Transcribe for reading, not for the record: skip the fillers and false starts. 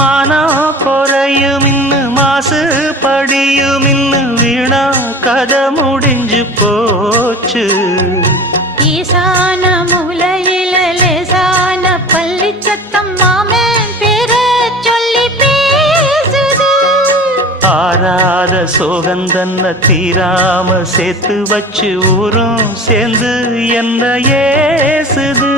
மானம் குறையும் இன்னு மாசு படியும் இன்னு வீணா கதை முடிஞ்சு போச்சு. ஈசான மூலையில லேசான பள்ளி சத்தம் மாமன் பேர சொல்லி பேசுது. ஆறாத சோகந்தன்ன தீராம சேர்த்து வச்சு ஊரும் சேர்ந்து என்ன ஏசுது.